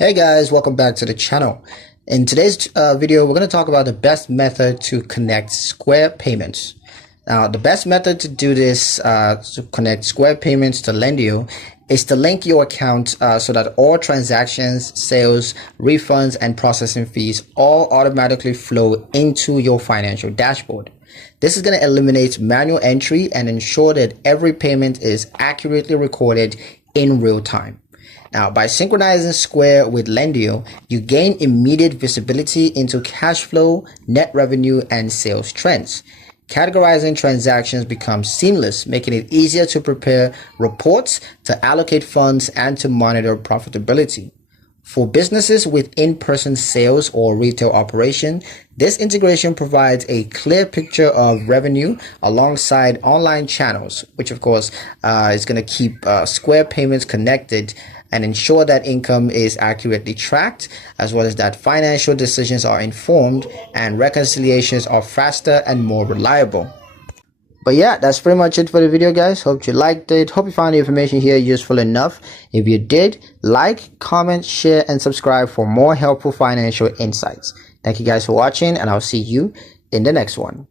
Hey guys, welcome back to the channel. In today's video, we're going to talk about the best method to connect Square payments. Now, the best method to do this, to connect Square payments to Lendio, is to link your account so that all transactions, sales, refunds, and processing fees all automatically flow into your financial dashboard. This is going to eliminate manual entry and ensure that every payment is accurately recorded in real time. Now, by synchronizing Square with Lendio, you gain immediate visibility into cash flow, net revenue, and sales trends. Categorizing transactions becomes seamless, making it easier to prepare reports, to allocate funds, and to monitor profitability. For businesses with in-person sales or retail operation, this integration provides a clear picture of revenue alongside online channels, which of course is going to keep Square payments connected and ensure that income is accurately tracked, as well as that financial decisions are informed and reconciliations are faster and more reliable. But yeah, that's pretty much it for the video, guys. Hope you liked it. Hope you found the information here useful enough. If you did, like, comment, share, and subscribe for more helpful financial insights. Thank you guys for watching, and I'll see you in the next one.